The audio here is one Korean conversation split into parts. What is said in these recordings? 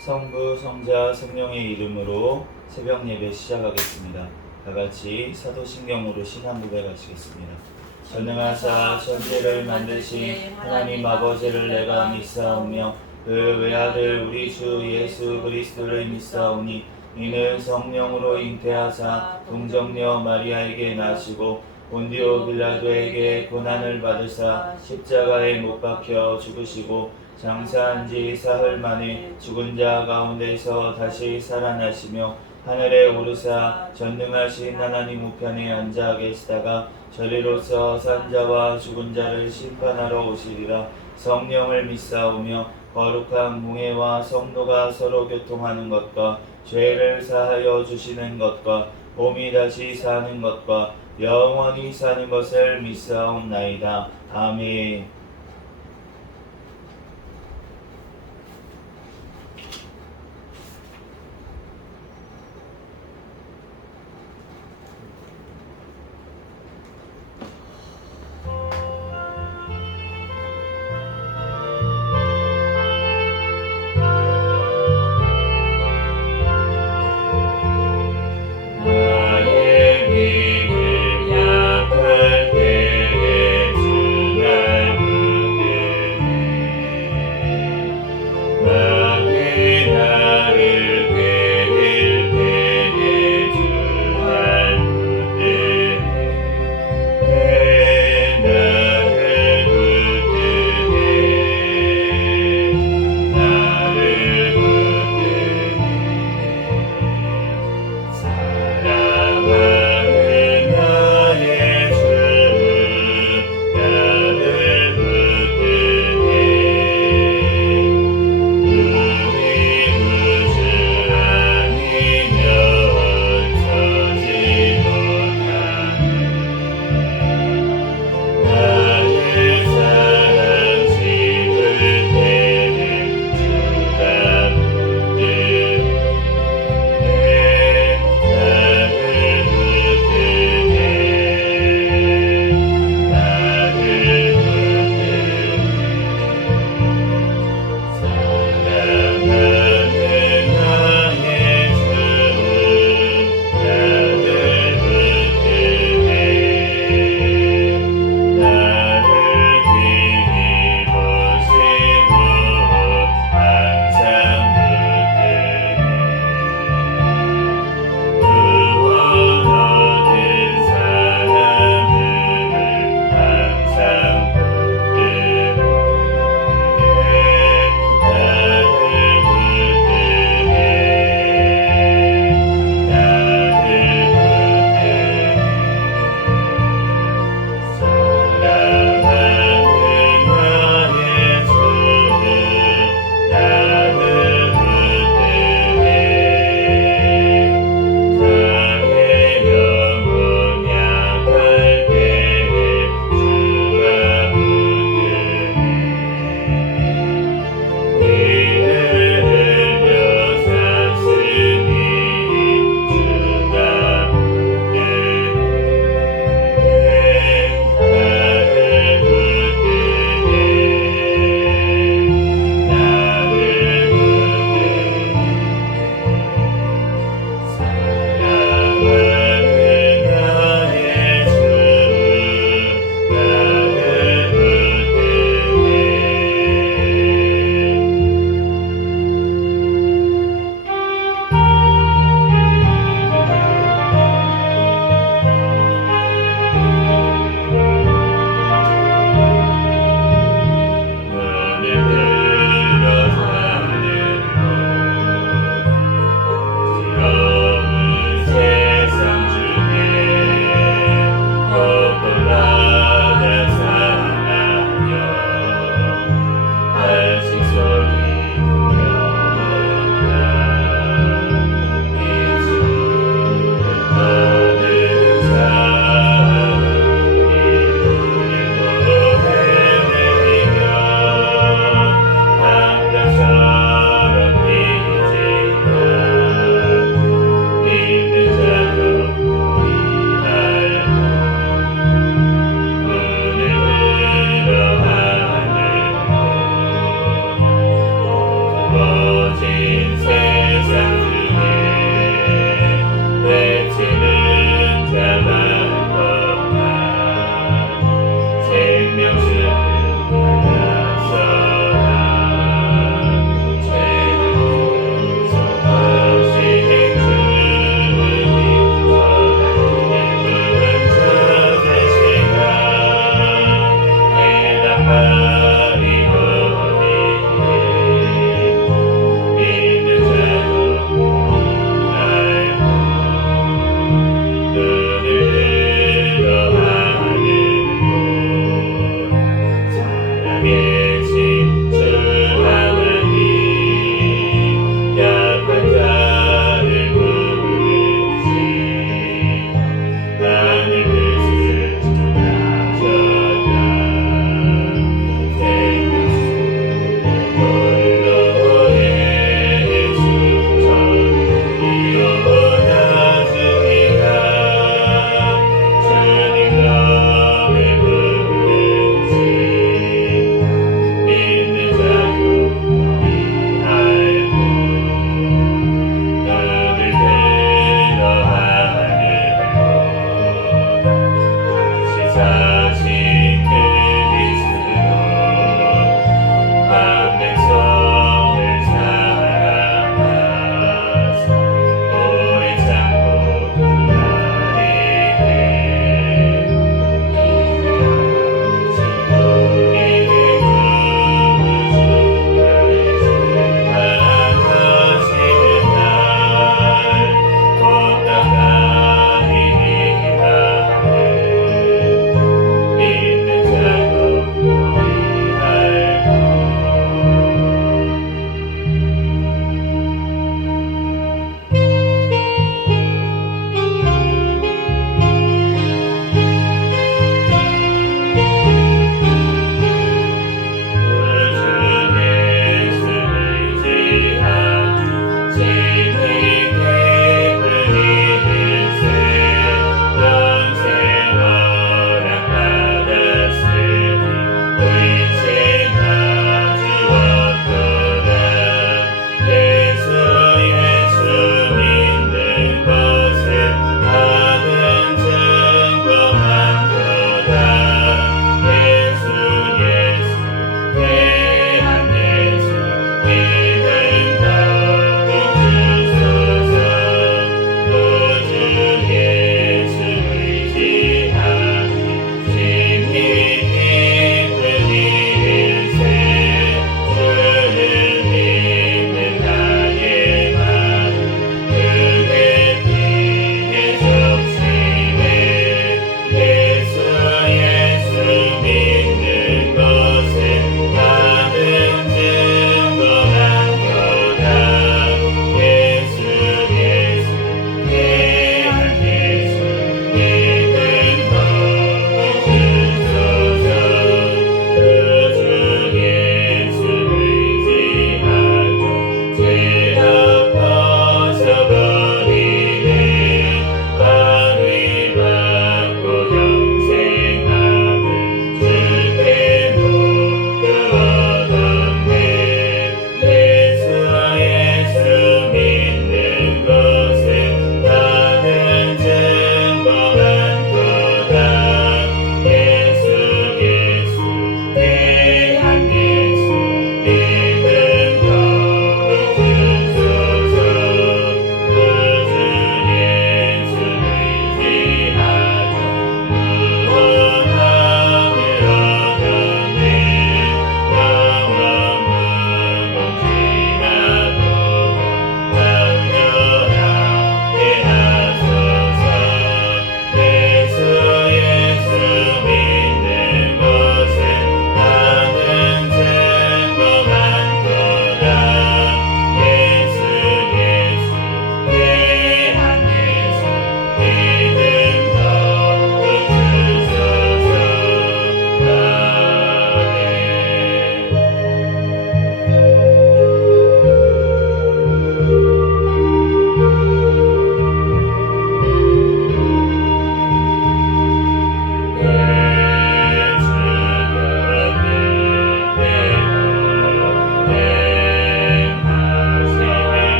성부, 성자, 성령의 이름으로 새벽 예배 시작하겠습니다. 다 같이 사도신경으로 신앙 고백하시겠습니다. 전능하사 천지를 만드신 하나님 아버지를 내가 믿사오며 그 외아들 우리 주 예수 그리스도를 믿사오니 이는 성령으로 잉태하사 동정녀 마리아에게 나시고 본디오 빌라도에게 고난을 받으사 십자가에 못 박혀 죽으시고 장사한 지 사흘 만에 죽은 자 가운데서 다시 살아나시며 하늘에 오르사 전능하신 하나님 우편에 앉아 계시다가 저리로서 산 자와 죽은 자를 심판하러 오시리라. 성령을 믿사오며 거룩한 공회와 성도가 서로 교통하는 것과 죄를 사하여 주시는 것과 몸이 다시 사는 것과 영원히 사는 것을 믿사옵나이다. 아멘. 나의 믿을 약할 때에 주 날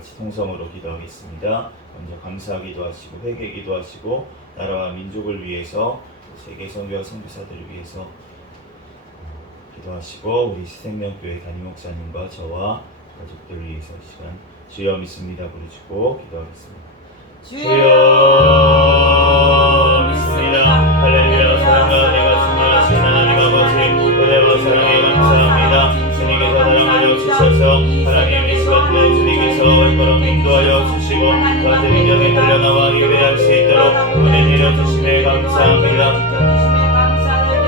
같이 통성으로 기도하겠습니다. 먼저 감사 기도하시고 회개 기도하시고 나라와 민족을 위해서 세계 선교와 선교사들을 위해서 기도하시고 우리 생명교회 담임 목사님과 저와 가족들을 위해서 이 시간 주여 믿습니다 부르시고 기도하겠습니다. 주여 믿습니다. 할렐루야. 사랑과 내가 충만하신 하나님 아버지 은혜와 사랑에 감사합니다. 주님께서 사랑하여 주셔서 하나님 이 시간도 주님께서 이처럼 인도하여 주시고 완전 인정에 달려나와 예배할 수 있도록 은혜 내려주심에 감사합니다.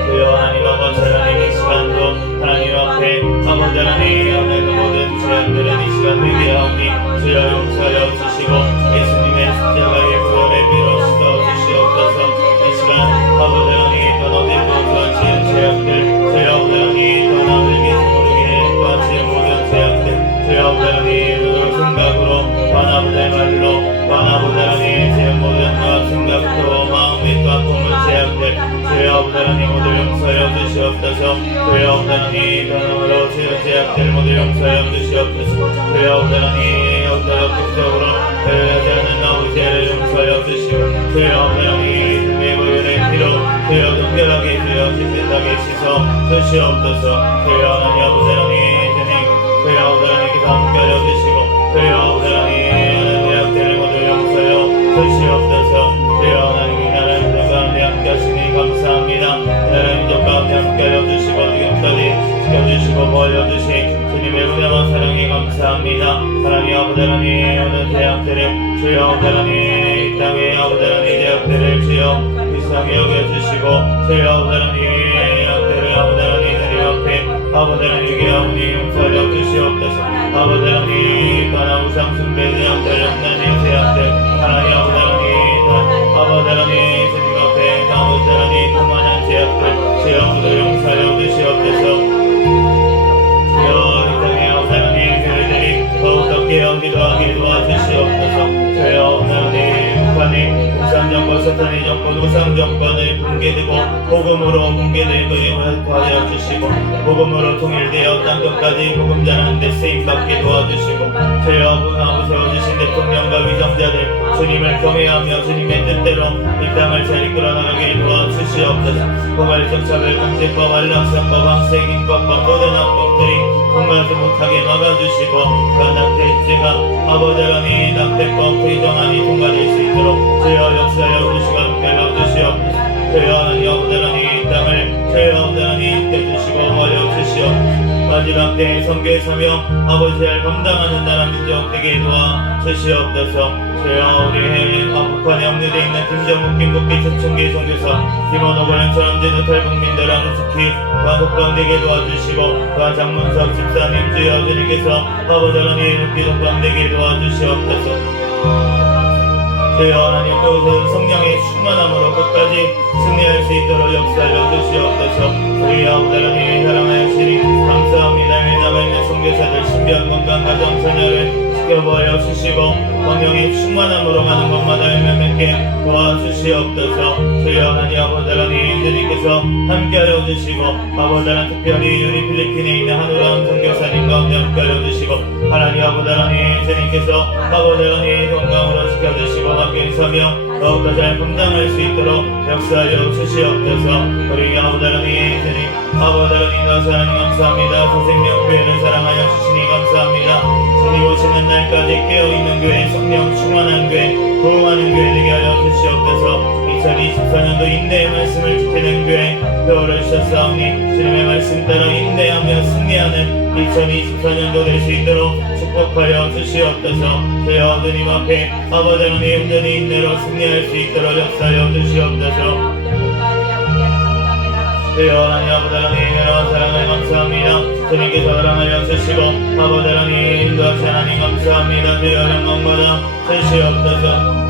주여 하나님 아버지 하나님 이 시간도 하나님 앞에 아버지 하나님 오늘 모든 죄악들은 이 시간 회개하오니 주여 용서하여 주시고 예수님의 십자가의 부활의 피로 씻어 주시옵소서. 이 시간 아버지 하나님 떠나지 못한 지은 죄악들 주여 아버지 하나님 떠나들기 모르게 또한 모든 죄악들 주여 아버지 하나님 생각으로 아버지 말로 아버지 하나님 지은 모든 생각도 마음에 또한 품은 죄악들 주여 아버지 하나님 모두 용서하여 주시옵소서. 주여 아버지 하나님 변함으로 지은 죄악들 모두 용서하여 주시옵소서. 주여 아버지 하나님 적극적으로 배회하지 않는 아버지 죄를 용서하여 주시고 주여 아버지 하나님 주의 보혈의 피로 주여 정결하게 주여 깨끗하게 씻어 주시옵소서. 주여 하나님 아버지 하나님 주님 주여 아버지 하나님께서 함께 하여 주시고 주여 아버지 하나님 죄악들을 모두 용서하여 주시옵소서. 주여 하나님 이 나라 민족 가운데 함께 하시니 감사합니다. 이 나라 민족 가운데 함께 하여 주시고 지금까지 지켜주시고 보여주신 주님의 은혜와 사랑에 감사합니다. 하나님 아버지 하나님 오늘 죄악들을 주여 아버지 하나님 이 땅의 아버지 하나님 죄악들을 주여 불쌍히 여겨주시고 주여 아버지 하나님 죄악들을 아버지 하나님 주님 앞에 아버지 하나님께 아버지 용서하여 주시옵소서. 아버지 하나님 떠나 우상 숭배지 않들 없는 죄악들 하나님 아버지 하나님 아버지 하나님 주님 앞에 아버지 하나님 그만한 죄악들 주여 모두 용서하여 주시옵소서. 주여 이 땅의 아버지 하나님 교회들이 더욱더 깨어 기도하게 도와주시옵소서. 주여 하나님 북한이 공산정권 사탄의 정권 우상정권을 붕괴되고 복음으로 붕괴되고 하여 주시고 복음으로 통일되어 땅끝까지 복음 전하는 데 쓰임받게 도와주시고 주여 아버지 세워주신 대통령과 위정자들 주님을 경외하며 주님의 뜻대로 이 땅을 잘 이끌어나가게 도와주시옵소서. 포괄적 차별금지법 안락사법 황색인법 모든 악법들이 통과하지 못하게 막아주시고 낙태죄가 아버지 하나님 낙태법 부정안이 통과될 수 있도록 주여 역사하여 주시고 함께 해주시옵소서. 주여 하나님 아버지 하나님 이 땅을 주여 아버지 하나님 떼주시고 어려주시옵소서. 마지막 때 선교의 사명 아버지를 감당하는 나라 민족 되게 도와주시옵소서. 주여 우리 북한에 억류되어 있는 김정국 김국기 최충기 선교사 김원호 권영처럼 제도 탈북민들 하루스키 과속방되게 도와주시고 과장문석 집사님 주여 주님께서 아버지 하나님 기독방되게 도와주시옵소서. 주여 하나님 그것은 성령의 충만함으로 끝까지 승리할 수 있도록 역사하여 주시옵소서. 우리 아버지 하나님 사랑하여 주시니 감사합니다. 왜냐하면 선교사들 신비한 건강 가정 자녀를 지켜보여 주시고 성령의 충만함으로 가는 것마다 맺게 도와주시옵소서. 주여 하나님 아버지 하나님 주님께서 함께하여 주시고 아버지 하나님 특별히 우리 필리핀에 있는 한우람 선교사님 가운데 함께하여 주시고 하나님 아버지 하나님 주님께서 아버지 하나님 건강으로 지켜주시고 맡긴 사명 더욱더 잘 감당할 수 있도록 역사하여 주시옵소서. 우리 아버지 하나님 주님 아버지 하나님 나사 하나님 감사합니다. 생명교회를 사랑하여 주시니 감사합니다. 주님 오시는 날까지 깨어있는 교회 성령 충만한 교회 부흥하는 교회 되게 하여 주시옵소서. 2024년도 인내의 말씀을 지키는 교회 표를 주셨사오니 주님의 말씀 따라 인내하며 승리하는 2024년도 될 수 있도록 축복하여 주시옵소서. 주여 주님 앞에 아버지 하나님 온전히 인내로 승리할 수 있도록 역사하여 주시옵소서. 주여 하나님 아버지 하나님 여러분 사랑을 감사합니다. 주님께서 사랑하여 주시고 아버지 하나님 인도하시 하나님 감사합니다. 주여 영광받아 주시옵소서.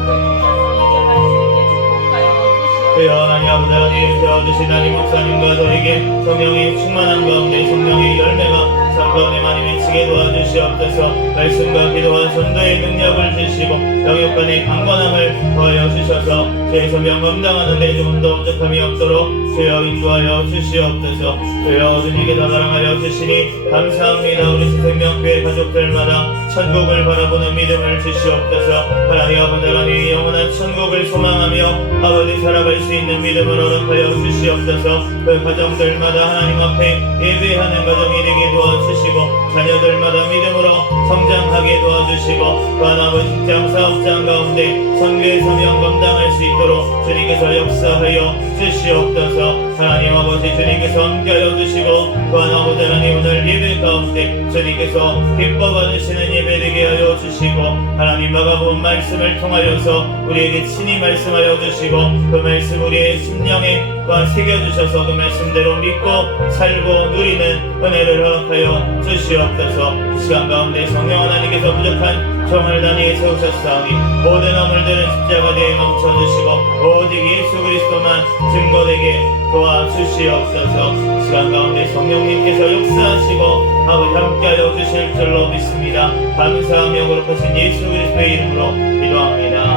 주여 하나님 아버지 하나님 세워주신 하나님 목사님과 저에게 성령이 충만한 가운데 성령의 열매가 삶가운데 많이 미치게 도와주시옵소서. 말씀과 기도와 전도의 능력을 주시고 영역간의 강건함을 더하여 주셔서 주의 소명 감당하는 데 조금 더 부족함이 없도록 주여 인도하여 주시옵소서. 주여 주님께서 사랑하여 주시니 감사합니다. 우리 생명교회 가족들마다 천국을 바라보는 믿음을 주시옵소서. 하나님 아버지 하나님 영원한 천국을 소망하며 아버지 살아갈 수 있는 믿음을 허락하여 주시옵소서. 그 가정들마다 하나님 앞에 예배하는 가정이 되게 도와주시고 자녀들마다 믿음으로 성장하게 도와주시고 또한 아버지 직장 사업장 가운데 선교의 사명 감당할 수 있도록 주님께서 역사하여 주시옵소서. 하나님 아버지 주님께서 함께하여 주시고 또한 아버지 하나님 오늘 예배 가운데 주님께서 기뻐 받으시는 예배 되게 하여 주시고 하나님 마가복음 말씀을 통하여서 우리에게 친히 말씀하여 주시고 그 말씀 우리의 심령에 또한 새겨주셔서 그 말씀대로 믿고 살고 누리는 은혜를 허락하여 주시옵소서. 시간 가운데 성령 하나님께서 부족한 정을 단위에 세우셨사오니 모든 허물들은 십자가대에 멈춰주시고 오직 예수 그리스도만 증거되게 도와주시옵소서. 시간 가운데 성령님께서 역사하시고 아버지 함께하여 주실 줄로 믿습니다. 감사하며 거룩하신 예수 그리스도의 이름으로 기도합니다.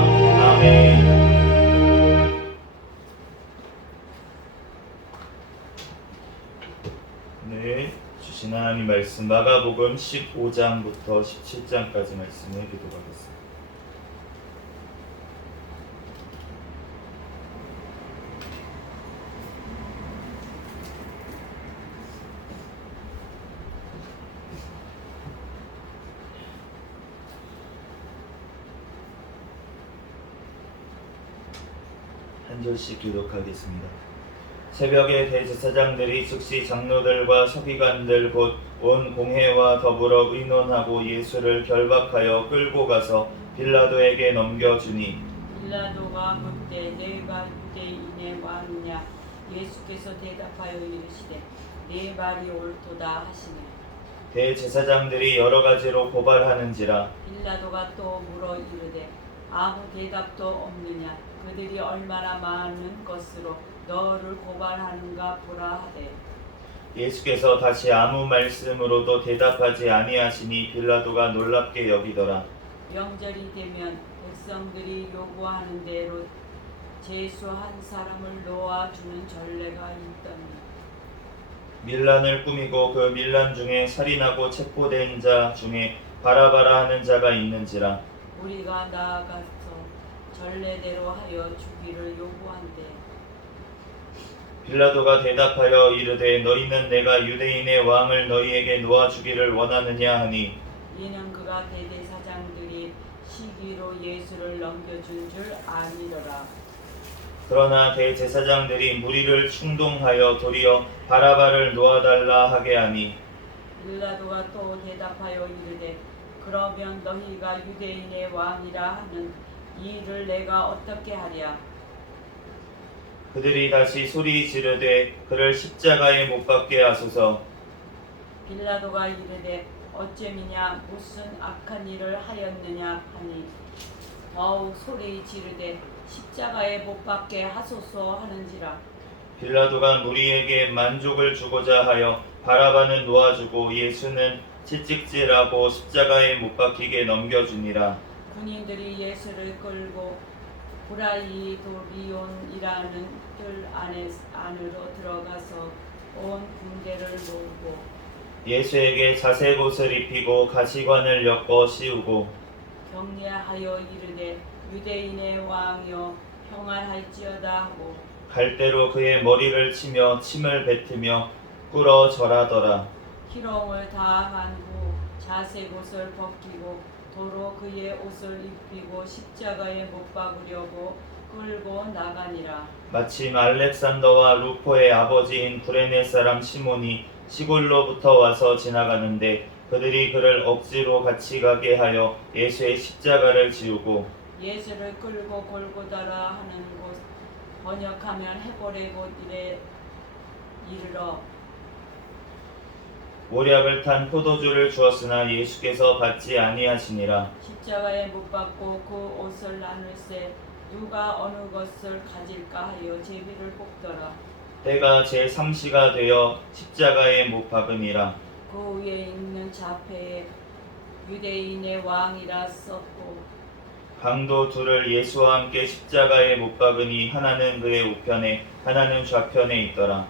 아멘. 네, 주신 하나님 말씀 마가복음 15장부터 17장까지 말씀을 기도하겠습니다. 한 절씩 기록하겠습니다. 새벽에 대제사장들이 즉시 장로들과 서기관들 곧 온 공회와 더불어 의논하고 예수를 결박하여 끌고 가서 빌라도에게 넘겨주니 빌라도가 묻되 내가 유대인의 왕이냐 예수께서 대답하여 이르시되 네 말이 옳도다 하시네. 대제사장들이 여러 가지로 고발하는지라 빌라도가 또 물어 이르되 아무 대답도 없느냐 그들이 얼마나 많은 것으로 너를 고발하는가 보라 하되 예수께서 다시 아무 말씀으로도 대답하지 아니하시니 빌라도가 놀랍게 여기더라. 명절이 되면 백성들이 요구하는 대로 제수 한 사람을 놓아주는 전례가 있더니 밀란을 꾸미고 그 밀란 중에 살인하고 체포된 자 중에 바라바라 하는 자가 있는지라 우리가 나아가서 전례대로 하여 주기를 요구한대. 빌라도가 대답하여 이르되 너희는 내가 유대인의 왕을 너희에게 놓아주기를 원하느냐 하니 이는 그가 대제사장들이 시기로 예수를 넘겨준 줄 아니더라. 그러나 대제사장들이 무리를 충동하여 도리어 바라바를 놓아달라 하게 하니 빌라도가 또 대답하여 이르되 그러면 너희가 유대인의 왕이라 하는 이 일을 내가 어떻게 하랴. 그들이 다시 소리 지르되 그를 십자가에 못 박게 하소서. 빌라도가 이르되 어찌미냐 무슨 악한 일을 하였느냐 하니 더욱 소리 지르되 십자가에 못 박게 하소서 하는지라. 빌라도가 무리에게 만족을 주고자 하여 바라바는 놓아주고 예수는 채찍질하고 십자가에 못 박히게 넘겨주니라. 군인들이 예수를 끌고 브라이도리온이라는 뜰 안으로 들어가서 온 군대를 모으고 예수에게 자색 옷을 입히고 가시관을 엮어 씌우고 격려하여 이르되 유대인의 왕이여 평안할지어다 하고 갈대로 그의 머리를 치며 침을 뱉으며 꿇어 절하더라. 희롱을 다한 후 자색 옷을 벗기고 도로 그의 옷을 입히고 십자가에 못 박으려고 끌고 나가니라. 마침 알렉산더와 루포의 아버지인 구레네 사람 시몬이 시골로부터 와서 지나가는데 그들이 그를 억지로 같이 가게 하여 예수의 십자가를 지우고 예수를 끌고 골고다라 하는 곳 번역하면 해볼의 곳 이래 이르러 모략을 탄 포도주를 주었으나 예수께서 받지 아니하시니라. 십자가에 못 박고 그 옷을 나눌세 누가 어느 것을 가질까 하여 제비를 뽑더라. 때가 제3시가 되어 십자가에 못 박으니라. 그 위에 있는 자패에 유대인의 왕이라 썼고 강도 둘을 예수와 함께 십자가에 못 박으니 하나는 그의 우편에 하나는 좌편에 있더라.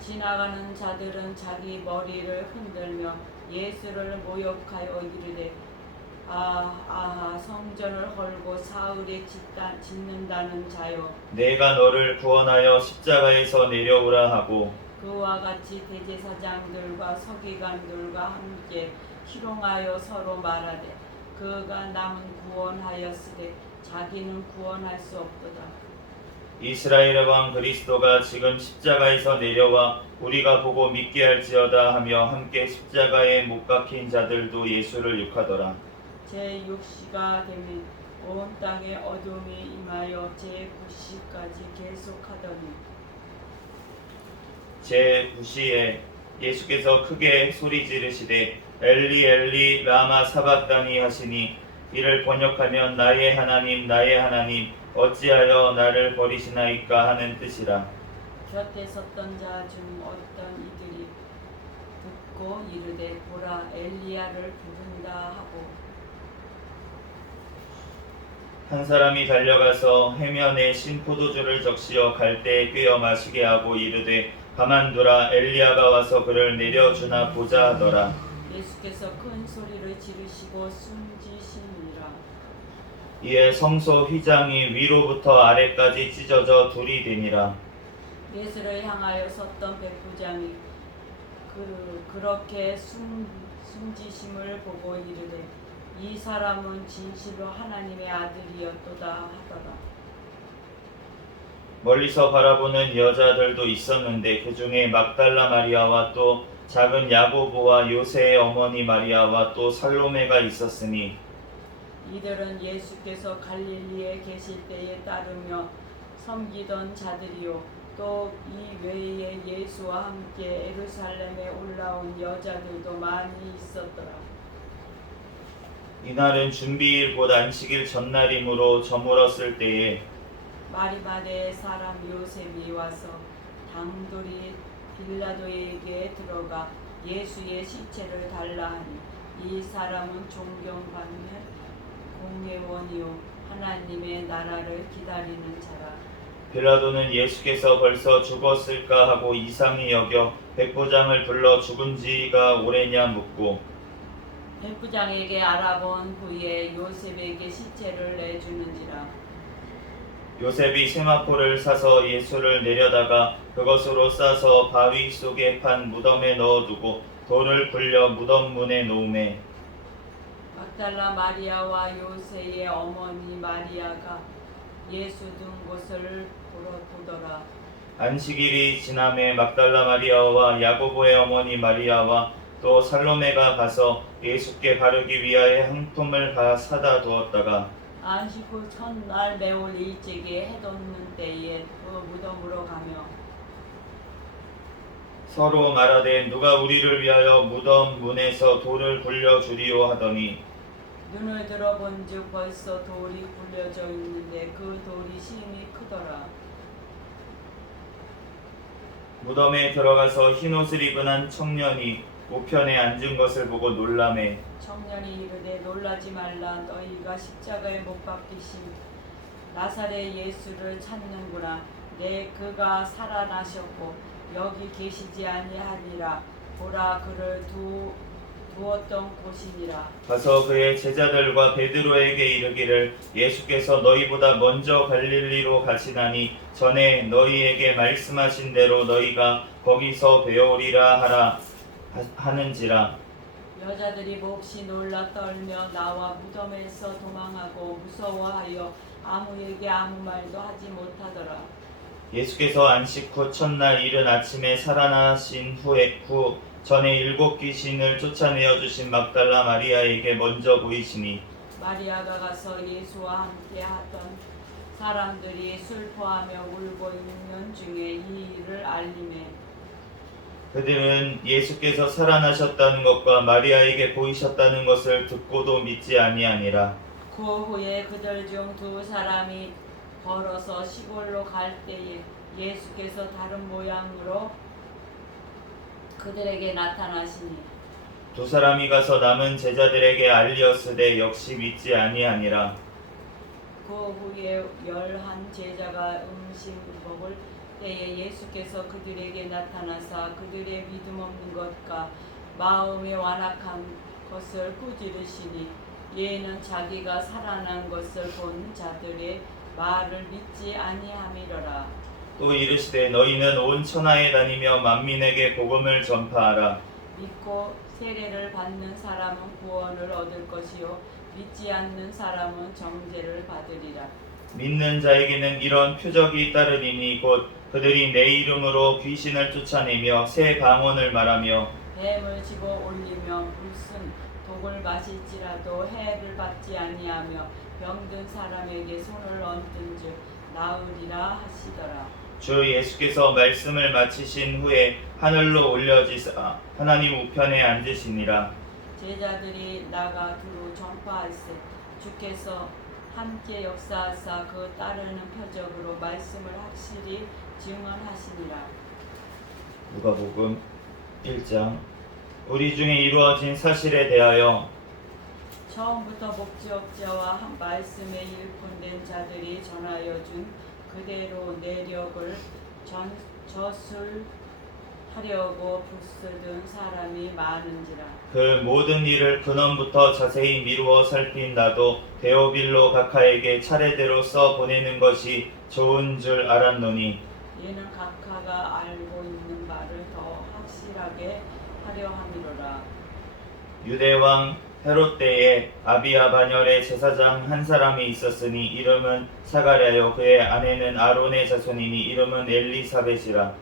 지나가는 자들은 자기 머리를 흔들며 예수를 모욕하여 이르되 아하 성전을 헐고 사흘에 짓는다는 자여 내가 너를 구원하여 십자가에서 내려오라 하고 그와 같이 대제사장들과 서기관들과 함께 희롱하여 서로 말하되 그가 남은 구원하였으되 자기는 구원할 수 없도다. 이스라엘의 왕 그리스도가 지금 십자가에서 내려와 우리가 보고 믿게 할지어다 하며 함께 십자가에 못 박힌 자들도 예수를 욕하더라. 제6시가 되면 온 땅에 어둠이 임하여 제9시까지 계속하더니 제9시에 예수께서 크게 소리 지르시되 엘리 엘리 라마 사박다니 하시니 이를 번역하면 나의 하나님 어찌하여 나를 버리시나이까 하는 뜻이라. 곁에 섰던 자 중 어떤 이들이 듣고 이르되 보라 엘리야를 부른다 하고 한 사람이 달려가서 해면에 신 포도주를 적시어 갈대에 꿰어 마시게 하고 이르되 가만두라 엘리야가 와서 그를 내려주나 보자 하더라. 예수께서 큰 소리를 지르시고 숨지시니라. 이에 성소 휘장이 위로부터 아래까지 찢어져 둘이 되니라. 예수를 향하여 섰던 백부장이 그렇게 숨지심을 보고 이르되 이 사람은 진실로 하나님의 아들이었도다 하더라. 멀리서 바라보는 여자들도 있었는데 그 중에 막달라 마리아와 또 작은 야고보와 요새의 어머니 마리아와 또 살로메가 있었으니 이들은 예수께서 갈릴리에 계실 때에 따르며 섬기던 자들이요 또 이 외에 예수와 함께 예루살렘에 올라온 여자들도 많이 있었더라. 이날은 준비일 곧 안식일 전날이므로 저물었을 때에 마리마대의 사람 요셉이 와서 당돌이 빌라도에게 들어가 예수의 시체를 달라 하니 이 사람은 존경받는 공회원이요 하나님의 나라를 기다리는 자라. 빌라도는 예수께서 벌써 죽었을까 하고 이상히 여겨 백부장을 불러 죽은 지가 오래냐 묻고 백부장에게 알아본 후에 요셉에게 시체를 내주는지라. 요셉이 세마포를 사서 예수를 내려다가 그것으로 싸서 바위 속에 판 무덤에 넣어두고 돌을 굴려 무덤 문에 놓으매 막달라 마리아와 요새의 어머니 마리아가 예수 둔 곳을 보더라. 안식일이 지남에 막달라 마리아와 야고보의 어머니 마리아와 또 살로메가 가서 예수께 바르기 위하여 향품을 사다 두었다가 안식 후 첫날 매월 일찍이 해 돋는 때에 그 무덤으로 가며 서로 말하되 누가 우리를 위하여 무덤 문에서 돌을 굴려 주리오 하더니 눈을 들어본즉 벌써 돌이 굴려져 있는데 그 돌이 심히 크더라. 무덤에 들어가서 흰옷을 입은 한 청년이 우편에 앉은 것을 보고 놀라매 청년이 이르되 놀라지 말라. 너희가 십자가에 못 박히신 나사렛 예수를 찾는구나. 그가 살아나셨고 여기 계시지 아니하니라. 보라 그를 두었던 곳이니라. 가서 그의 제자들과 베드로에게 이르기를 예수께서 너희보다 먼저 갈릴리로 가시나니 전에 너희에게 말씀하신 대로 너희가 거기서 배우리라 하는지라. 여자들이 몹시 놀라 떨며 나와 무덤에서 도망하고 무서워하여 아무에게 아무 말도 하지 못하더라. 예수께서 안식 후 첫날 이른 아침에 살아나신 후 전에 7 귀신을 쫓아내어 주신 막달라 마리아에게 먼저 보이시니 마리아가 가서 예수와 함께 하던 사람들이 슬퍼하며 울고 있는 중에 이 일을 알리매 그들은 예수께서 살아나셨다는 것과 마리아에게 보이셨다는 것을 듣고도 믿지 아니하니라. 그 후에 그들 중 2 사람이 걸어서 시골로 갈 때에 예수께서 다른 모양으로 그들에게 나타나시니 2 사람이 가서 남은 제자들에게 알리었으되 역시 믿지 아니하니라. 그 후에 11 제자가 음식 먹을 때에 예수께서 그들에게 나타나사 그들의 믿음 없는 것과 마음이 완악한 것을 꾸짖으시니 얘는 자기가 살아난 것을 본 자들의 말을 믿지 아니함이로라. 또 이르시되 너희는 온 천하에 다니며 만민에게 복음을 전파하라. 믿고 세례를 받는 사람은 구원을 얻을 것이요 믿지 않는 사람은 정죄를 받으리라. 믿는 자에게는 이런 표적이 따르리니 곧 그들이 내 이름으로 귀신을 쫓아내며 새 방언을 말하며 뱀을 집어 올리며 무슨 독을 마실지라도 해를 받지 아니하며 병든 사람에게 손을 얹든즉 나으리라 하시더라. 주 예수께서 말씀을 마치신 후에 하늘로 올려지사 하나님 우편에 앉으시니라. 제자들이 나가 두루 전파할세 주께서 함께 역사하사 그 따르는 표적으로 말씀을 확실히 증언하시니라. 누가복음 1장. 우리 중에 이루어진 사실에 대하여 처음부터 목지업자와 한 말씀에 일꾼된 자들이 전하여 준 그대로 내력을 저술하려고 부스든 사람이 많은지라. 그 모든 일을 근원부터 자세히 미루어 살핀 나도 데오빌로 각하에게 차례대로 써 보내는 것이 좋은 줄 알았노니 얘는 각하가 알고 있는 바를 더 확실하게 하려 함이로라. 유대왕 헤롯 때에 아비야 반열의 제사장 한 사람이 있었으니 이름은 사가랴요 그의 아내는 아론의 자손이니 이름은 엘리사벳이라.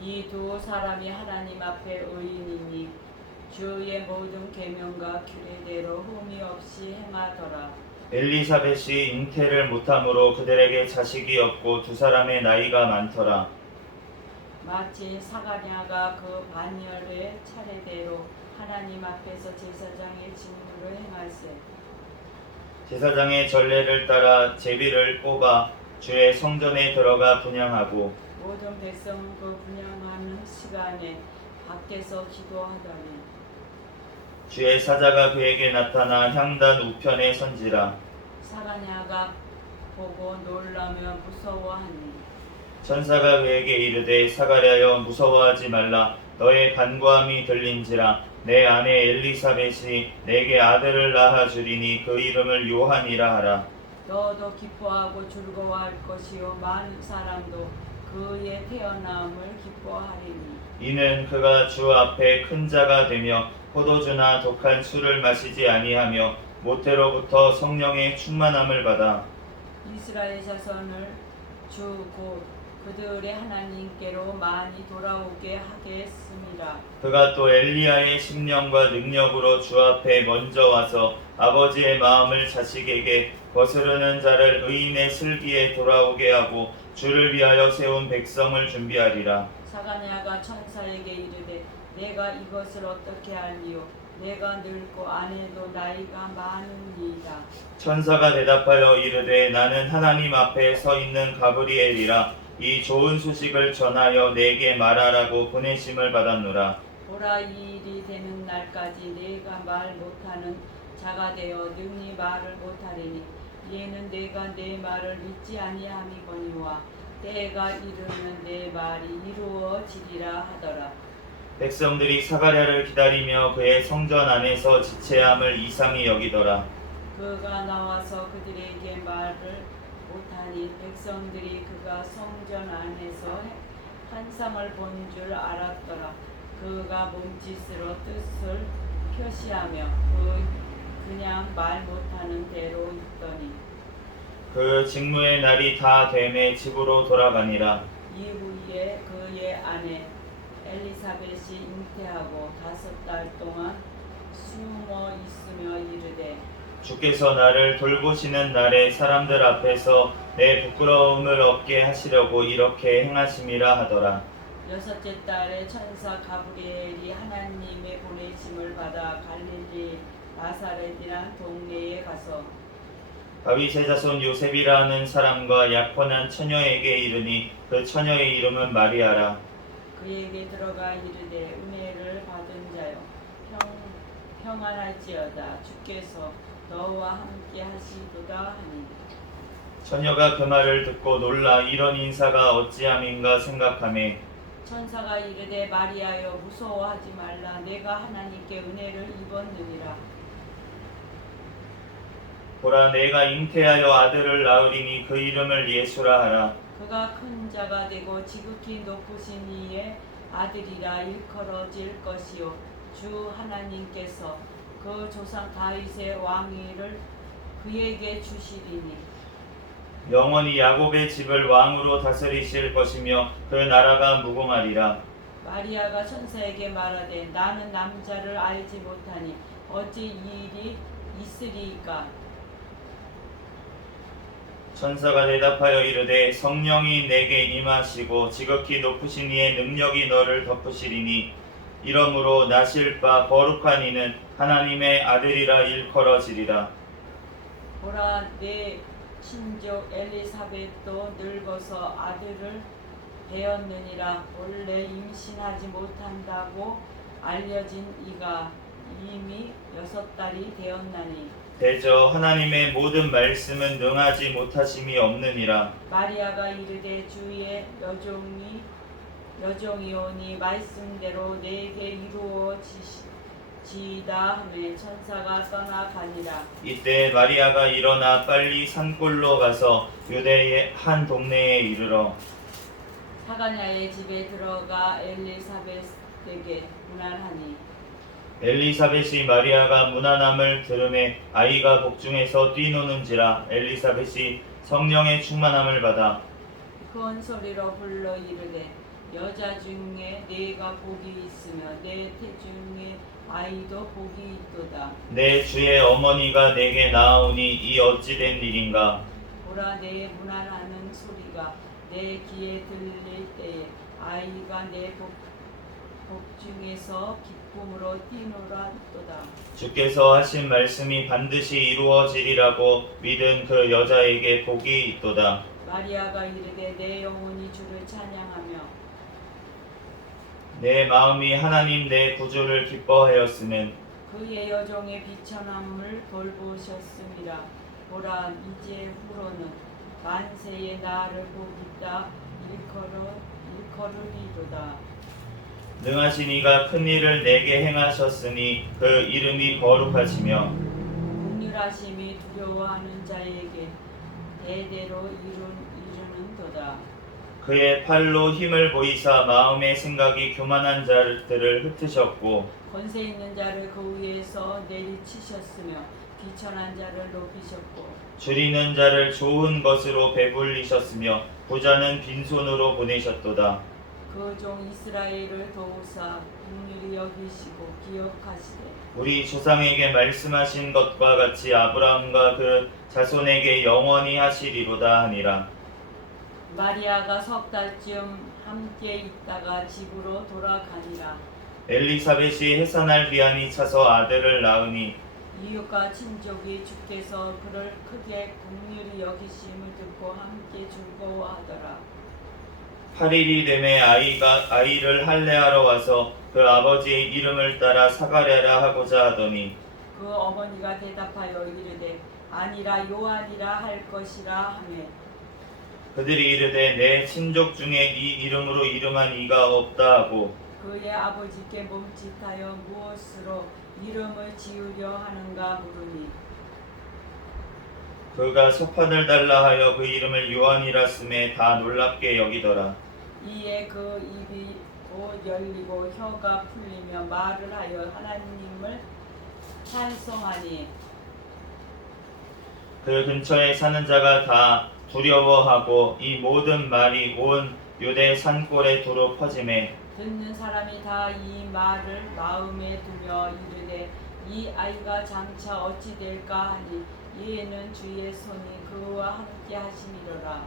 이 두 사람이 하나님 앞에 의인이니 주의 모든 계명과 규례대로 흠이 없이 행하더라. 엘리사벳이 잉태를 못함으로 그들에게 자식이 없고 두 사람의 나이가 많더라. 마치 사가랴가 그 반열의 차례대로 하나님 앞에서 제사장의 직무를 행할세. 제사장의 전례를 따라 제비를 뽑아 주의 성전에 들어가 분향하고 모든 백성은 그 분향하는 시간에 밖에서 기도하더니 주의 사자가 그에게 나타나 향단 우편에 선지라. 사가랴가 보고 놀라며 무서워하니 천사가 그에게 이르되 사가랴여 무서워하지 말라. 너의 간구함이 들린지라. 내 아내 엘리사벳이 내게 아들을 낳아 주리니 그 이름을 요한이라 하라. 너도 기뻐하고 즐거워할 것이요 많은 사람도 그의 태어남을 기뻐하리니 이는 그가 주 앞에 큰 자가 되며 포도주나 독한 술을 마시지 아니하며 모태로부터 성령의 충만함을 받아 이스라엘 자손을 주 곧 그들의 하나님께로 많이 돌아오게 하겠습니다. 그가 또 엘리야의 심령과 능력으로 주 앞에 먼저 와서 아버지의 마음을 자식에게 거스르는 자를 의인의 슬기에 돌아오게 하고 주를 위하여 세운 백성을 준비하리라. 사가랴가 천사에게 이르되 내가 이것을 어떻게 알리요? 내가 늙고 아내도 나이가 많으니이다. 천사가 대답하여 이르되 나는 하나님 앞에 서 있는 가브리엘이라. 이 좋은 소식을 전하여 내게 말하라고 보내심을 받았노라. 보라 이 일이 되는 날까지 내가 말 못하는 자가 되어 능히 말을 못하리니 이에는 내가 내 말을 믿지 아니함이거니와 때가 이르면 내 말이 이루어지리라 하더라. 백성들이 사가랴를 기다리며 그의 성전 안에서 지체함을 이상히 여기더라. 그가 나와서 그들에게 말을 못하니 백성들이 그가 성전 안에서 환상을 본 줄 알았더라. 그가 몸짓으로 뜻을 표시하며 그냥 말 못하는 대로 있더니 그 직무의 날이 다 되매 집으로 돌아가니라. 이후에 그의 아내 엘리사벳이 잉태하고 5달 동안 숨어 있으며 이르되 주께서 나를 돌보시는 날에 사람들 앞에서 내 부끄러움을 없게 하시려고 이렇게 행하심이라 하더라. 6째 달에 천사 가브리엘이 하나님의 보내심을 받아 갈릴리 나사렛이란 동네에 가서 다윗의 자손 요셉이라는 사람과 약혼한 처녀에게 이르니 그 처녀의 이름은 마리아라. 그에게 들어가 이르되 은혜를 받은 자여 평안할지어다 주께서 너와 함께 하시도다 하니 처녀가 그 말을 듣고 놀라 이런 인사가 어찌함인가 생각하매 천사가 이르되 마리아여 무서워하지 말라 내가 하나님께 은혜를 입었느니라. 보라 내가 잉태하여 아들을 낳으리니 그 이름을 예수라 하라. 그가 큰 자가 되고 지극히 높으신 이의 아들이라 일컬어질 것이요 주 하나님께서 그 조상 다윗의 왕위를 그에게 주시리니 영원히 야곱의 집을 왕으로 다스리실 것이며 그 나라가 무궁하리라. 마리아가 천사에게 말하되 나는 남자를 알지 못하니 어찌 이 일이 있으리이까. 천사가 대답하여 이르되 성령이 내게 임하시고 지극히 높으신 이의 능력이 너를 덮으시리니 이러므로 나실 바 거룩한 이는 하나님의 아들이라 일컬어지리라. 보라 내 친족 엘리사벳도 늙어서 아들을 배었느니라. 원래 임신하지 못한다고 알려진 이가 이미 6달이 되었나니 대저 하나님의 모든 말씀은 능하지 못하심이 없느니라. 마리아가 이르되 주의 여종이오니 말씀대로 내게 이루어지이다 하매 천사가 떠나가니라. 이때 마리아가 일어나 빨리 산골로 가서 유대의 한 동네에 이르러 사가냐의 집에 들어가 엘리사벳에게 문안하니 엘리사벳이 마리아가 문안함을 들음에 아이가 복중에서 뛰노는지라. 엘리사벳이 성령의 충만함을 받아 큰 소리로 불러 이르되 여자 중에 내가 복이 있으며 내 태중에 아이도 복이 있도다. 내 주의 어머니가 내게 나아오니 이 어찌된 일인가. 보라 내 문안하는 소리가 내 귀에 들릴 때에 아이가 내 복중에서 기쁨으로 뛰노라도다. 주께서 하신 말씀이 반드시 이루어지리라고 믿은 그 여자에게 복이 있도다. 마리아가 이르되 내 영혼이 주를 찬양하며 내 마음이 하나님 내 구주를 기뻐하였으면 그의 여종의 비천함을 돌보셨습니다. 보라 이제 후로는 만세의 나를 보기다 일컬으리로다. 능하신 이가 큰 일을 내게 행하셨으니 그 이름이 거룩하시며 긍휼하심이 두려워하는 자에게 대대로 이르는도다. 그의 팔로 힘을 보이사 마음의 생각이 교만한 자들을 흩으셨고 권세 있는 자를 그 위에서 내리치셨으며 비천한 자를 높이셨고 줄이는 자를 좋은 것으로 배불리셨으며 부자는 빈손으로 보내셨도다. 그 종 이스라엘을 도우사 긍휼히 여기시고 기억하시되 우리 조상에게 말씀하신 것과 같이 아브라함과 그 자손에게 영원히 하시리로다 하니라. 마리아가 6달쯤 함께 있다가 집으로 돌아가니라. 엘리사벳이 해산할 기한이 차서 아들을 낳으니 이웃과 친족이 주께서 그를 크게 긍휼히 여기심을 듣고 함께 즐거워하더라. 8일이 되매 아이를 할례하러 와서 그 아버지의 이름을 따라 사가랴라 하고자 하더니 그 어머니가 대답하여 이르되 아니라 요한이라 할 것이라 하매 그들이 이르되 내 친족 중에 이 이름으로 이름한 이가 없다 하고 그의 아버지께 몸짓하여 무엇으로 이름을 지으려 하는가 물으니 그가 소판을 달라 하여 그 이름을 요한이라 쓰매 다 놀랍게 여기더라. 이에 그 입이 곧 열리고 혀가 풀리며 말을 하여 하나님을 찬송하니 그 근처에 사는 자가 다 두려워하고 이 모든 말이 온 유대 산골에 두루 퍼지매 듣는 사람이 다 이 말을 마음에 두며 이르되 이 아이가 장차 어찌 될까 하니 이에는 주의 손이 그와 함께 하심이로라.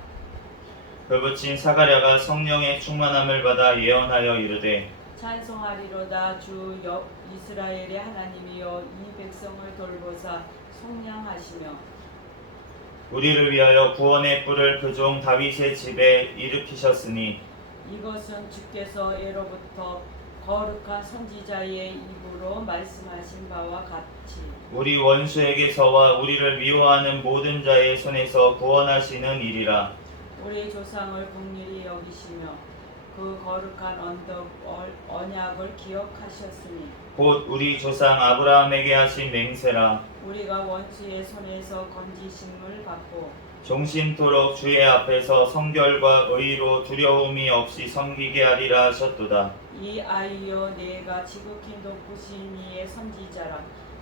그 붙인 사가랴가 성령의 충만함을 받아 예언하여 이르되 찬송하리로다. 주 이스라엘의 하나님이여 이 백성을 돌보사 속량하시며 우리를 위하여 구원의 뿔을 그 종 다윗의 집에 일으키셨으니 이것은 주께서 예로부터 거룩한 선지자의 입으로 말씀하신 바와 같이 우리 원수에게서와 우리를 미워하는 모든 자의 손에서 구원하시는 일이라. 우리 조상을 긍휼히 여기시며 그 거룩한 언약을 기억하셨으니 곧 우리 조상 아브라함에게 하신 맹세라. 우리가 원수의 손에서 건지심을 받고 종신토록 주의 앞에서 성결과 의로 두려움이 없이 섬기게 하리라 하셨도다. 이 아이여 내가 지극히 높으신 이의 선지자라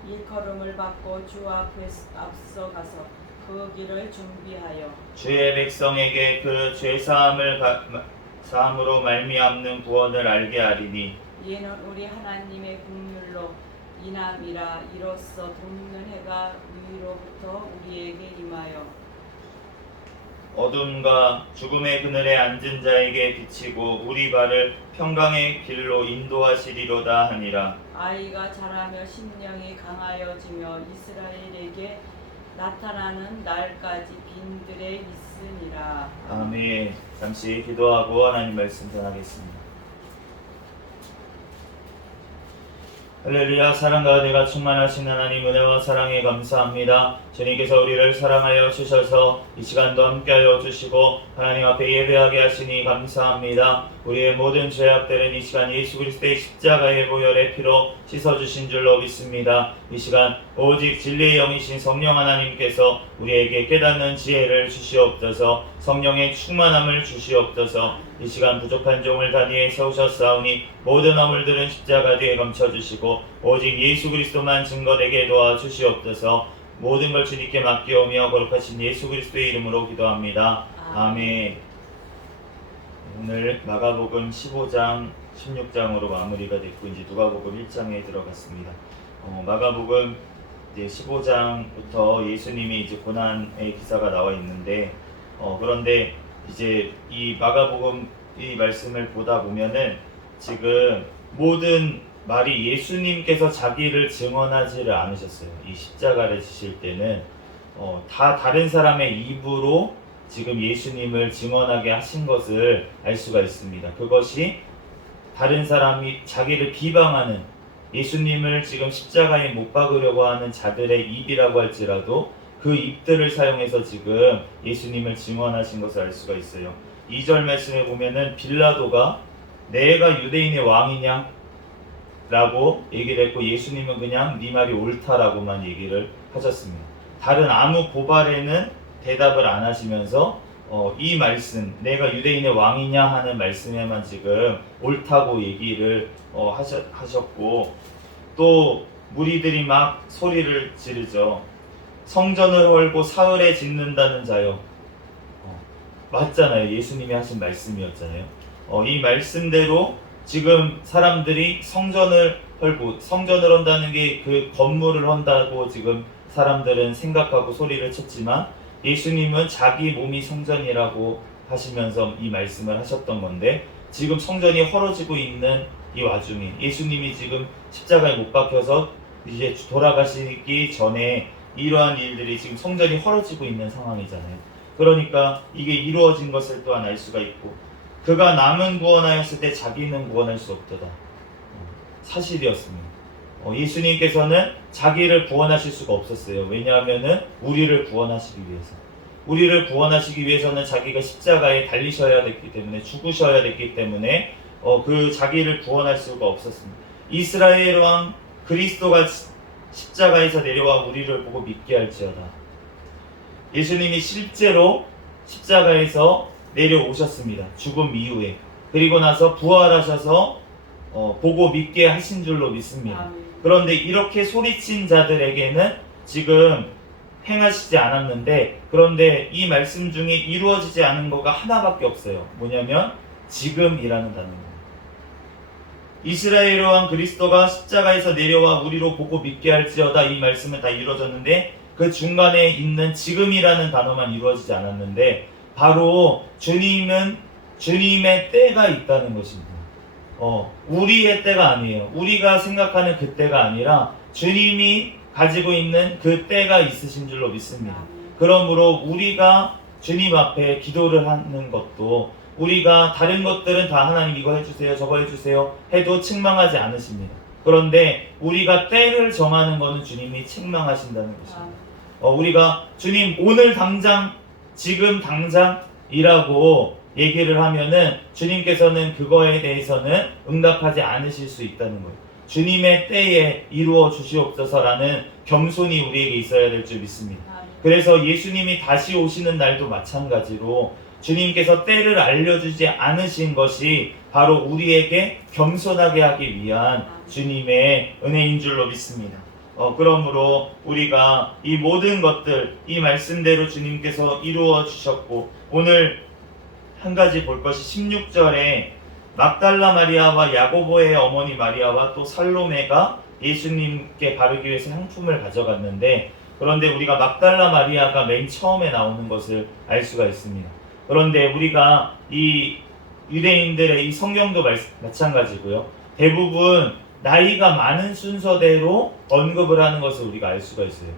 일컬음을 받고 주 앞에 앞서 가서 그 길을 준비하여 주의 백성에게 그 죄사함으로 말미암는 구원을 알게 하리니 이는 우리 하나님의 긍휼로 인함이라. 이로써 돕는 해가 위로부터 우리에게 임하여 어둠과 죽음의 그늘에 앉은 자에게 비치고 우리 발을 평강의 길로 인도하시리로다 하니라. 아이가 자라며 심령이 강하여지며 이스라엘에게 나타나는 날까지 빈들에 있으니라. 아멘. 잠시 기도하고 하나님 말씀 전하겠습니다. 할렐루야. 사랑과 은혜가 충만하신 하나님, 은혜와 사랑에 감사합니다. 주님께서 우리를 사랑하여 주셔서 이 시간도 함께하여 주시고 하나님 앞에 예배하게 하시니 감사합니다. 우리의 모든 죄악들은 이 시간 예수 그리스도의 십자가의 보혈의 피로 씻어주신 줄로 믿습니다. 이 시간 오직 진리의 영이신 성령 하나님께서 우리에게 깨닫는 지혜를 주시옵소서. 성령의 충만함을 주시옵소서. 이 시간 부족한 종을 다니에 세우셨사오니 모든 허물들은 십자가 뒤에 감춰주시고 오직 예수 그리스도만 증거되게 도와주시옵소서. 모든 걸 주님께 맡기오며 거룩하신 예수 그리스도의 이름으로 기도합니다. 아멘. 오늘 마가복음 15장 16장으로 마무리가 됐고 이제 누가복음 1장에 들어갔습니다. 마가복음 이제 15장부터 예수님이 이제 고난의 기사가 나와 있는데 그런데 이제 이 마가복음 이 말씀을 보다 보면은 지금 모든 말이 예수님께서 자기를 증언하지를 않으셨어요. 이 십자가를 지실 때는 다 다른 사람의 입으로 지금 예수님을 증언하게 하신 것을 알 수가 있습니다. 그것이 다른 사람이 자기를 비방하는 예수님을 지금 십자가에 못 박으려고 하는 자들의 입이라고 할지라도 그 입들을 사용해서 지금 예수님을 증언하신 것을 알 수가 있어요. 2절 말씀에 보면은 빌라도가 내가 유대인의 왕이냐? 라고 얘기를 했고 예수님은 그냥 네 말이 옳다라고만 얘기를 하셨습니다. 다른 아무 고발에는 대답을 안 하시면서 이 말씀 내가 유대인의 왕이냐 하는 말씀에만 지금 옳다고 얘기를 하셨고 또 무리들이 막 소리를 지르죠. 성전을 헐고 사흘에 짓는다는 자요. 맞잖아요. 예수님이 하신 말씀이었잖아요. 이 말씀대로 지금 사람들이 성전을 헐고 성전을 헌다는 게 그 건물을 헌다고 지금 사람들은 생각하고 소리를 쳤지만 예수님은 자기 몸이 성전이라고 하시면서 이 말씀을 하셨던 건데 지금 성전이 헐어지고 있는 이 와중에 예수님이 지금 십자가에 못 박혀서 이제 돌아가시기 전에 이러한 일들이 지금 성전이 헐어지고 있는 상황이잖아요. 그러니까 이게 이루어진 것을 또한 알 수가 있고 그가 남은 구원하였을 때 자기는 구원할 수 없도다. 사실이었습니다. 예수님께서는 자기를 구원하실 수가 없었어요. 왜냐하면은 우리를 구원하시기 위해서. 우리를 구원하시기 위해서는 자기가 십자가에 달리셔야 됐기 때문에 죽으셔야 됐기 때문에 그 자기를 구원할 수가 없었습니다. 이스라엘 왕 그리스도가 십자가에서 내려와 우리를 보고 믿게 할지어다. 예수님이 실제로 십자가에서 내려오셨습니다. 죽음 이후에. 그리고 나서 부활하셔서 보고 믿게 하신 줄로 믿습니다. 그런데 이렇게 소리친 자들에게는 지금 행하시지 않았는데 그런데 이 말씀 중에 이루어지지 않은 거가 하나밖에 없어요. 뭐냐면 지금이라는 단어입니다. 이스라엘 왕 그리스도가 십자가에서 내려와 우리로 보고 믿게 할지어다 이 말씀은 다 이루어졌는데 그 중간에 있는 지금이라는 단어만 이루어지지 않았는데 바로 주님은 주님의 때가 있다는 것입니다. 우리의 때가 아니에요. 우리가 생각하는 그 때가 아니라 주님이 가지고 있는 그 때가 있으신 줄로 믿습니다. 그러므로 우리가 주님 앞에 기도를 하는 것도 우리가 다른 것들은 다 하나님 이거 해주세요 저거 해주세요 해도 책망하지 않으십니다. 그런데 우리가 때를 정하는 것은 주님이 책망하신다는 것입니다. 우리가 주님 오늘 당장 지금 당장이라고 얘기를 하면은 주님께서는 그거에 대해서는 응답하지 않으실 수 있다는 거예요. 주님의 때에 이루어 주시옵소서라는 겸손이 우리에게 있어야 될 줄 믿습니다. 그래서 예수님이 다시 오시는 날도 마찬가지로 주님께서 때를 알려주지 않으신 것이 바로 우리에게 겸손하게 하기 위한 주님의 은혜인 줄로 믿습니다. 그러므로 우리가 이 모든 것들 이 말씀대로 주님께서 이루어 주셨고, 오늘 한 가지 볼 것이 16절에 막달라 마리아와 야고보의 어머니 마리아와 또 살로메가 예수님께 바르기 위해서 향품을 가져갔는데, 그런데 우리가 막달라 마리아가 맨 처음에 나오는 것을 알 수가 있습니다. 그런데 우리가 이 유대인들의 이 성경도 마찬가지고요. 대부분 나이가 많은 순서대로 언급을 하는 것을 우리가 알 수가 있어요.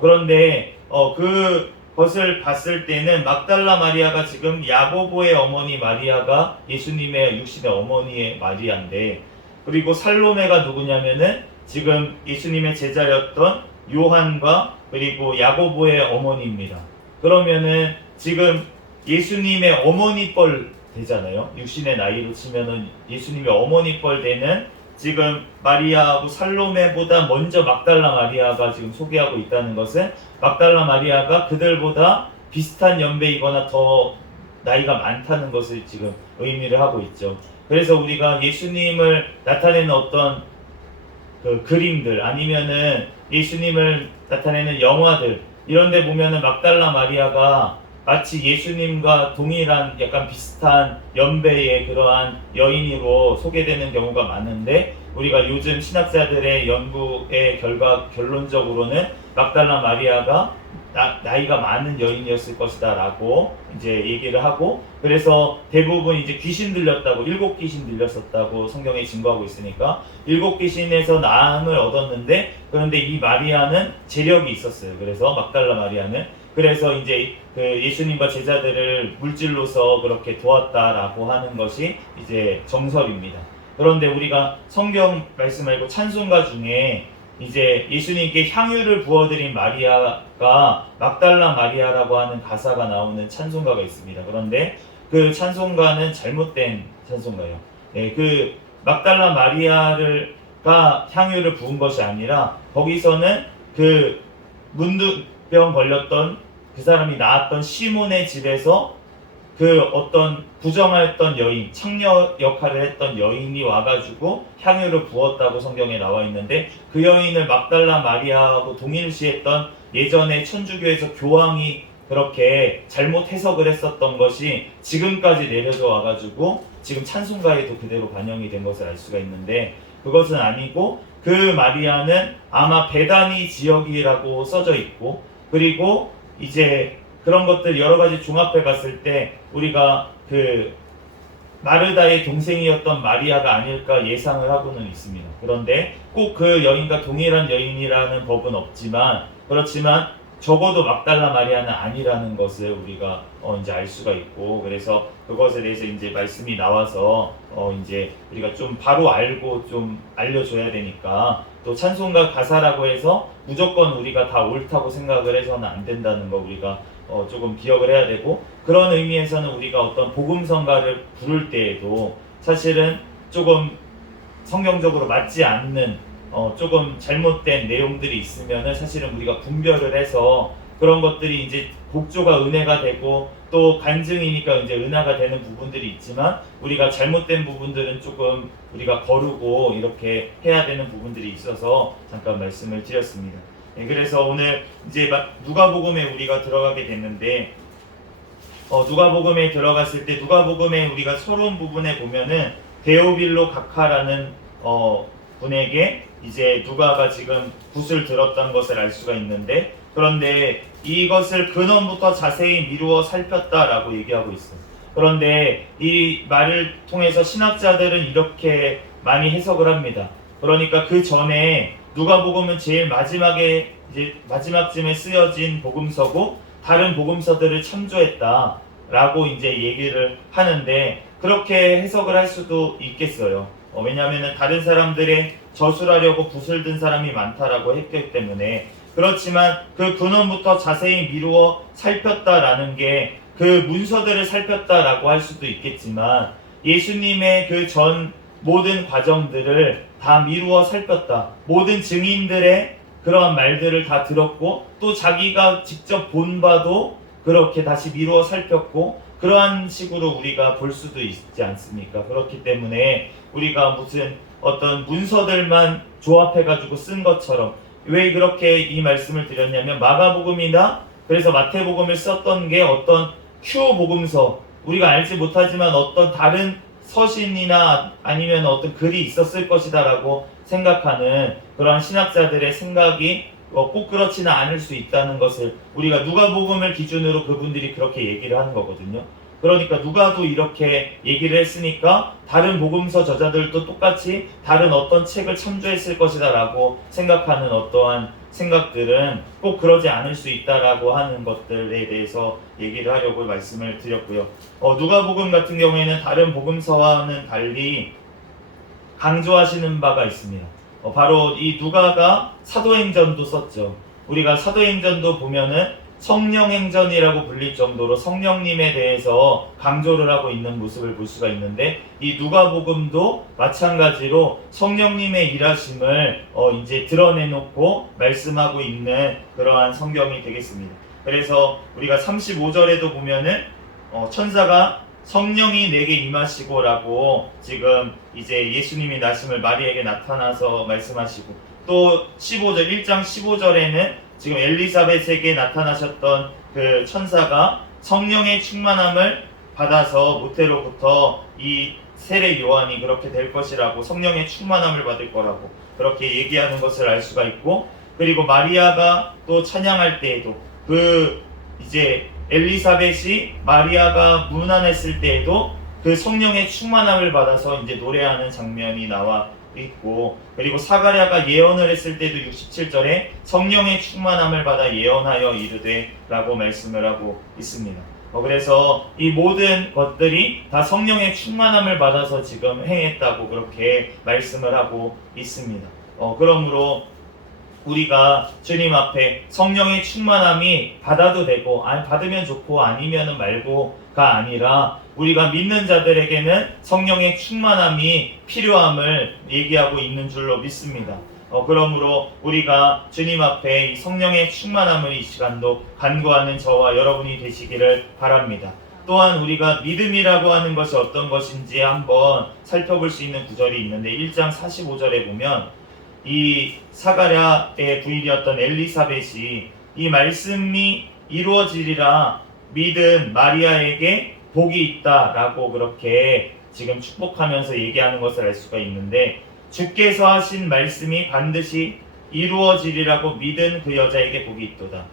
그런데 그것을 봤을 때는 막달라 마리아가 지금 야고보의 어머니 마리아가 예수님의 육신의 어머니의 마리아인데, 그리고 살로메가 누구냐면은 지금 예수님의 제자였던 요한과 그리고 야고보의 어머니입니다. 그러면은 지금 예수님의 어머니 뻘 되잖아요. 육신의 나이로 치면은 예수님의 어머니 뻘 되는 지금 마리아하고 살로메보다 먼저 막달라 마리아가 지금 소개하고 있다는 것은 막달라 마리아가 그들보다 비슷한 연배이거나 더 나이가 많다는 것을 지금 의미를 하고 있죠. 그래서 우리가 예수님을 나타내는 어떤 그 그림들 아니면은 예수님을 나타내는 영화들 이런 데 보면은 막달라 마리아가 마치 예수님과 동일한 약간 비슷한 연배의 그러한 여인으로 소개되는 경우가 많은데, 우리가 요즘 신학자들의 연구의 결론적으로는 막달라 마리아가 나이가 많은 여인이었을 것이다 라고 이제 얘기를 하고, 그래서 대부분 이제 귀신 들렸다고 7귀신 들렸었다고 성경에 증거하고 있으니까 7귀신에서 나음을 얻었는데, 그런데 이 마리아는 재력이 있었어요. 그래서 막달라 마리아는 그래서 이제 그 예수님과 제자들을 물질로서 그렇게 도왔다라고 하는 것이 이제 정설입니다. 그런데 우리가 성경 말씀 말고 찬송가 중에 이제 예수님께 향유를 부어드린 마리아가 막달라 마리아라고 하는 가사가 나오는 찬송가가 있습니다. 그런데 그 찬송가는 잘못된 찬송가예요. 그 막달라 마리아가 향유를 부은 것이 아니라 거기서는 그 문둥병 걸렸던 그 사람이 낳았던 시몬의 집에서 그 어떤 부정하였던 여인, 창녀 역할을 했던 여인이 와가지고 향유를 부었다고 성경에 나와 있는데, 그 여인을 막달라 마리아하고 동일시했던 예전에 천주교에서 교황이 그렇게 잘못 해석을 했었던 것이 지금까지 내려져 와가지고 지금 찬송가에도 그대로 반영이 된 것을 알 수가 있는데, 그것은 아니고 그 마리아는 아마 베다니 지역이라고 써져 있고, 그리고 이제 그런 것들 여러 가지 종합해 봤을 때 우리가 그 마르다의 동생이었던 마리아가 아닐까 예상을 하고는 있습니다. 그런데 꼭 그 여인과 동일한 여인이라는 법은 없지만, 그렇지만 적어도 막달라 마리아는 아니라는 것을 우리가 이제 알 수가 있고, 그래서 그것에 대해서 이제 말씀이 나와서 이제 우리가 좀 바로 알고 좀 알려줘야 되니까, 또 찬송가 가사라고 해서 무조건 우리가 다 옳다고 생각을 해서는 안 된다는 거 우리가 조금 기억을 해야 되고, 그런 의미에서는 우리가 어떤 복음성가를 부를 때에도 사실은 조금 성경적으로 맞지 않는 조금 잘못된 내용들이 있으면은 사실은 우리가 분별을 해서 그런 것들이 이제 복조가 은혜가 되고 또 간증이니까 이제 은혜가 되는 부분들이 있지만, 우리가 잘못된 부분들은 조금 우리가 거르고 이렇게 해야 되는 부분들이 있어서 잠깐 말씀을 드렸습니다. 그래서 오늘 이제 누가복음에 우리가 들어가게 됐는데, 누가복음에 들어갔을 때 누가복음에 우리가 서론 부분에 보면은 데오빌로 각하라는 분에게 이제 누가가 지금 붓을 들었던 것을 알 수가 있는데, 그런데 이것을 근원부터 자세히 미루어 살폈다라고 얘기하고 있어요. 그런데 이 말을 통해서 신학자들은 이렇게 많이 해석을 합니다. 그러니까 그 전에 누가복음은 제일 마지막에 이제 마지막쯤에 쓰여진 복음서고 다른 복음서들을 참조했다. 라고 이제 얘기를 하는데, 그렇게 해석을 할 수도 있겠어요. 왜냐하면 다른 사람들의 저술하려고 붓을 든 사람이 많다라고 했기 때문에. 그렇지만 그 근원부터 자세히 미루어 살폈다라는 게 그 문서들을 살폈다라고 할 수도 있겠지만, 예수님의 그 전 모든 과정들을 다 미루어 살폈다. 모든 증인들의 그러한 말들을 다 들었고, 또 자기가 직접 본 바도 그렇게 다시 미루어 살폈고, 그러한 식으로 우리가 볼 수도 있지 않습니까? 그렇기 때문에 우리가 무슨 어떤 문서들만 조합해가지고 쓴 것처럼, 왜 그렇게 이 말씀을 드렸냐면, 마가복음이나 그래서 마태복음을 썼던 게 어떤 휴복음서, 우리가 알지 못하지만 어떤 다른 서신이나 아니면 어떤 글이 있었을 것이다 라고 생각하는 그러한 신학자들의 생각이 꼭 그렇지는 않을 수 있다는 것을, 우리가 누가복음을 기준으로 그분들이 그렇게 얘기를 하는 거거든요. 그러니까 누가도 이렇게 얘기를 했으니까 다른 복음서 저자들도 똑같이 다른 어떤 책을 참조했을 것이다 라고 생각하는 어떠한 생각들은 꼭 그러지 않을 수 있다라고 하는 것들에 대해서 얘기를 하려고 말씀을 드렸고요. 누가복음 같은 경우에는 다른 복음서와는 달리 강조하시는 바가 있습니다. 바로 이 누가가 사도행전도 썼죠. 우리가 사도행전도 보면은 성령행전이라고 불릴 정도로 성령님에 대해서 강조를 하고 있는 모습을 볼 수가 있는데, 이 누가복음도 마찬가지로 성령님의 일하심을 이제 드러내놓고 말씀하고 있는 그러한 성경이 되겠습니다. 그래서 우리가 35절에도 보면은 천사가 성령이 내게 임하시고 라고 지금 이제 예수님이 나심을 마리아에게 나타나서 말씀하시고, 또 15절 1장 15절에는 지금 엘리사벳에게 나타나셨던 그 천사가 성령의 충만함을 받아서 모태로부터 이 세례 요한이 그렇게 될 것이라고, 성령의 충만함을 받을 거라고 그렇게 얘기하는 것을 알 수가 있고, 그리고 마리아가 또 찬양할 때에도 그 이제 엘리사벳이 마리아가 문안했을 때에도 그 성령의 충만함을 받아서 이제 노래하는 장면이 나와 있고, 그리고 사가랴가 예언을 했을 때도 67절에 성령의 충만함을 받아 예언하여 이르되 라고 말씀을 하고 있습니다. 그래서 이 모든 것들이 다 성령의 충만함을 받아서 지금 행했다고 그렇게 말씀을 하고 있습니다. 그러므로 우리가 주님 앞에 성령의 충만함이 받아도 되고, 받으면 좋고 아니면 말고가 아니라, 우리가 믿는 자들에게는 성령의 충만함이 필요함을 얘기하고 있는 줄로 믿습니다. 그러므로 우리가 주님 앞에 이 성령의 충만함을 이 시간도 간구하는 저와 여러분이 되시기를 바랍니다. 또한 우리가 믿음이라고 하는 것이 어떤 것인지 한번 살펴볼 수 있는 구절이 있는데, 1장 45절에 보면 이 사가랴의 부인이었던 엘리사벳이 이 말씀이 이루어지리라 믿은 마리아에게 복이 있다라고 그렇게 지금 축복하면서 얘기하는 것을 알 수가 있는데, 주께서 하신 말씀이 반드시 이루어지리라고 믿은 그 여자에게 복이 있도다.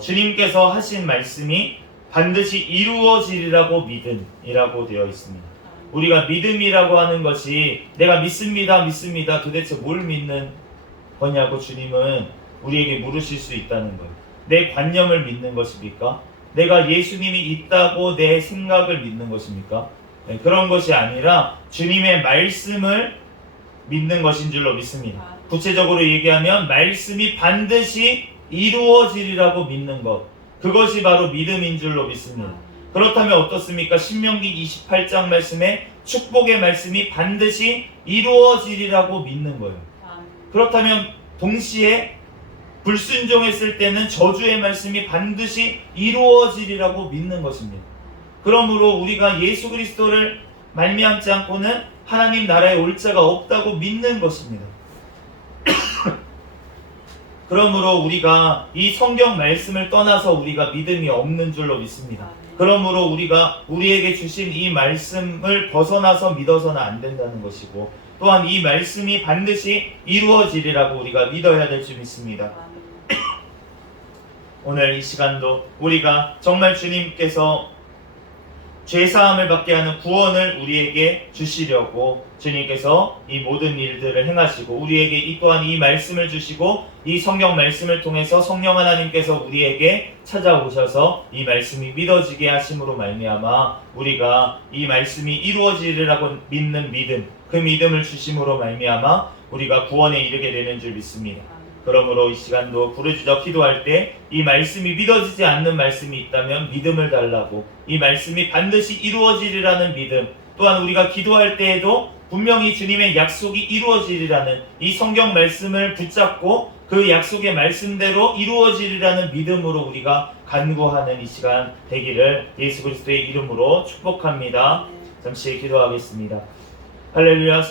주님께서 하신 말씀이 반드시 이루어지리라고 믿음이라고 되어 있습니다. 우리가 믿음이라고 하는 것이 내가 믿습니다 도대체 뭘 믿는 거냐고 주님은 우리에게 물으실 수 있다는 거예요. 내 관념을 믿는 것입니까? 내가 예수님이 있다고 내 생각을 믿는 것입니까? 그런 것이 아니라 주님의 말씀을 믿는 것인 줄로 믿습니다. 구체적으로 얘기하면 말씀이 반드시 이루어지리라고 믿는 것, 그것이 바로 믿음인 줄로 믿습니다. 그렇다면 어떻습니까? 신명기 28장 말씀에 축복의 말씀이 반드시 이루어지리라고 믿는 거예요. 그렇다면 동시에 불순종했을 때는 저주의 말씀이 반드시 이루어지리라고 믿는 것입니다. 그러므로 우리가 예수 그리스도를 말미암지 않고는 하나님 나라에 올 자가 없다고 믿는 것입니다. 그러므로 우리가 이 성경 말씀을 떠나서 우리가 믿음이 없는 줄로 믿습니다. 그러므로 우리가 우리에게 주신 이 말씀을 벗어나서 믿어서는 안 된다는 것이고, 또한 이 말씀이 반드시 이루어지리라고 우리가 믿어야 될 줄 믿습니다. 오늘 이 시간도 우리가 정말 주님께서 죄사함을 받게 하는 구원을 우리에게 주시려고 주님께서 이 모든 일들을 행하시고 우리에게 이 또한 이 말씀을 주시고 이 성경 말씀을 통해서 성령 하나님께서 우리에게 찾아오셔서 이 말씀이 믿어지게 하심으로 말미암아 우리가 이 말씀이 이루어지리라고 믿는 믿음, 그 믿음을 주심으로 말미암아 우리가 구원에 이르게 되는 줄 믿습니다. 그러므로 이 시간도 부르짖어 기도할 때 이 말씀이 믿어지지 않는 말씀이 있다면 믿음을 달라고, 이 말씀이 반드시 이루어지리라는 믿음, 또한 우리가 기도할 때에도 분명히 주님의 약속이 이루어지리라는 이 성경 말씀을 붙잡고 그 약속의 말씀대로 이루어지리라는 믿음으로 우리가 간구하는 이 시간 되기를 예수 그리스도의 이름으로 축복합니다. 잠시 기도하겠습니다. 할렐루야.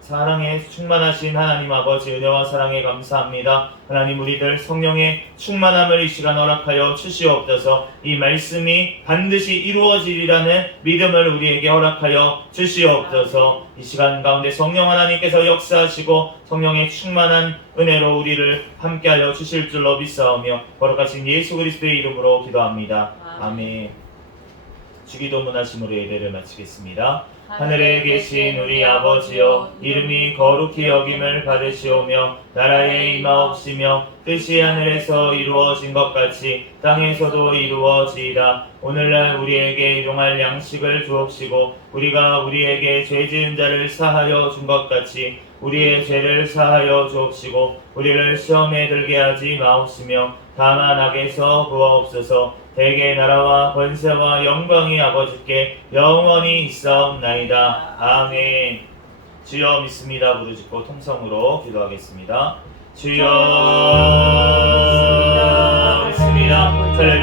사랑에 충만하신 하나님 아버지, 은혜와 사랑에 감사합니다. 하나님, 우리들 성령의 충만함을 이 시간 허락하여 주시옵소서. 이 말씀이 반드시 이루어지리라는 믿음을 우리에게 허락하여 주시옵소서. 이 시간 가운데 성령 하나님께서 역사하시고 성령의 충만한 은혜로 우리를 함께하여 주실 줄로 믿사오며 거룩하신 예수 그리스도의 이름으로 기도합니다. 아멘. 주기도문 하심으로 예배를 마치겠습니다. 하늘에 계신 우리 아버지여, 이름이 거룩히 여김을 받으시오며 나라에 임하옵시며 뜻이 하늘에서 이루어진 것 같이 땅에서도 이루어지이다. 오늘날 우리에게 일용할 양식을 주옵시고 우리가 우리에게 죄 지은 자를 사하여 준 것 같이 우리의 죄를 사하여 주옵시고 우리를 시험에 들게 하지 마옵시며 다만 악에서 구하옵소서. 대개 나라와 권세와 영광이 아버지께 영원히 있사옵나이다. 아멘. 주여 믿습니다. 부르짖고 통성으로 기도하겠습니다. 주여 믿습니다. 할렐루야.